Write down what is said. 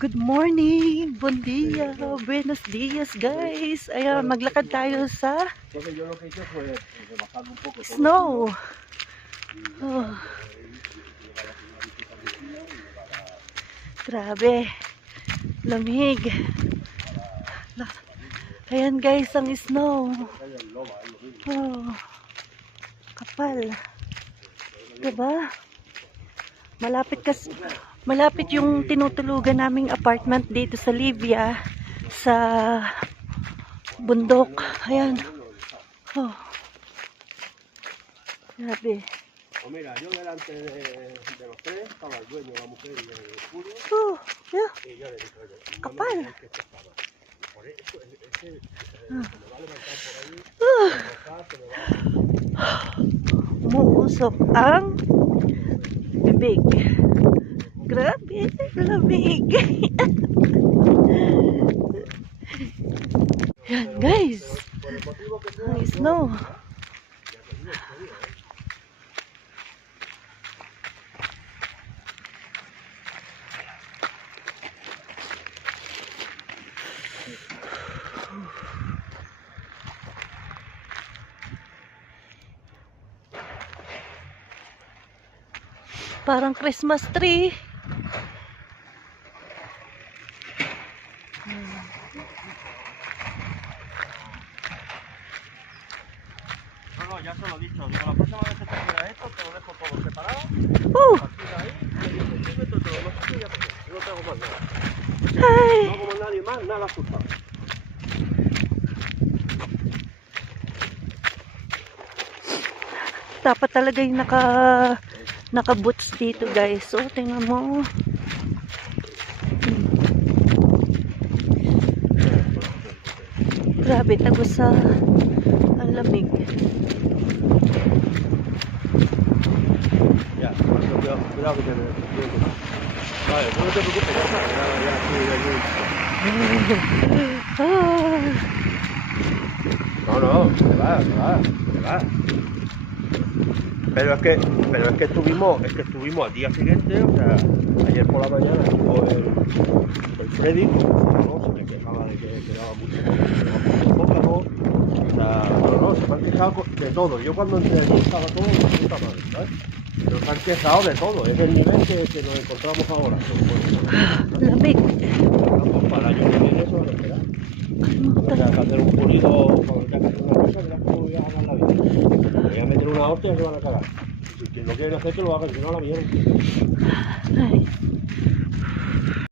Good morning, bon dia, buenos dias guys. Ayan, maglakad tayo sa snow. Oh, grabe, lamig. Ayan guys, ang snow. Oh, kapal. Diba? Malapit yung tinutulugan naming apartment dito sa Libya, sa bundok. Ayan. Oh. Grabe. Mira, yo delante de los tres estaba el dueño, la mujer y el escudo. Oh, yeah. Y yo le dije, oye, Kapal. que esto estaba. Por eso, se me va a levantar por ahí, se me va. Umuusok ang bibig. Grabe, lamig. Yan guys, ang snow. Parang Christmas tree. No, ya se lo he dicho. Digo, la próxima vez que te queda esto, te lo dejo todo separado. A partir de ahí, 10 centímetros, te lo dejo y ya está. Yo no tengo más nada. Ay. No como nadie más, nada asustado. Dapat talaga yung naka-boots dito guys. So, tingnan mo. Grabe, tagos sa ang lamig. Ya, cuidado que te vale, no te preocupes, ya está. Ya estoy allí. No, se va. Pero es que estuvimos al día siguiente, o sea, ayer por la mañana estuvo el Freddy, ¿no? Se me quejaba de que quedaba mucho poco, o sea, no, se me han quejado de todo. Yo cuando entré allí estaba todo de puta madre, ¿sabes? Pero se han quejado de todo, es el nivel que nos encontramos ahora. Lamig. Para el año que viene eso van a esperar. O sea, que hacer un pulido cuando te hagas una cosa, verás cómo voy a ganar la vida. Voy a meter una hostia y se van a cagar. Si no quieren hacer que lo hagan, si no a la mierda. Ay.